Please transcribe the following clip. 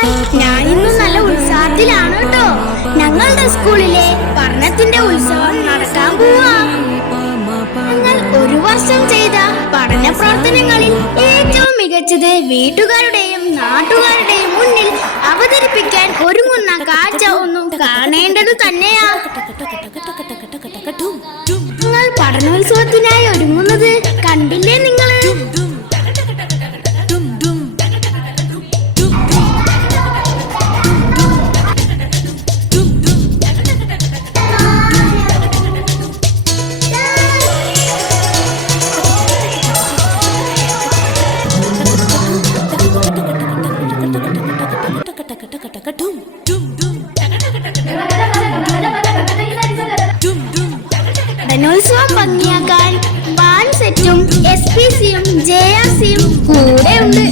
Hi, ഞാനിന്നും നല്ല ഉത്സാഹത്തിലാണ് കേട്ടോ. ഞങ്ങളുടെ സ്കൂളിലെ പഠനത്തിന്റെ ഉത്സവം നടക്കാൻ പോവാ. ഞങ്ങൾ ഒരു വർഷം ചെയ്ത പഠന പ്രവർത്തനങ്ങളിൽ ഏറ്റവും മികച്ചത് വീട്ടുകാരുടെയും നാട്ടുകാരുടെയും മുന്നിൽ അവതരിപ്പിക്കാൻ ഒരുങ്ങുന്ന കാഴ്ച ഒന്നും കാണേണ്ടത് തന്നെയാ. നിങ്ങൾ പഠനോത്സവത്തിനായി ഒരുങ്ങുന്നത് കണ്ടില്ലേ നിങ്ങൾ? പഠനോത്സവം ഭംഗിയാക്കാൻ ബാൻഡ് സെറ്റും SPCയും JRCയും കൂടെ ഉണ്ട്.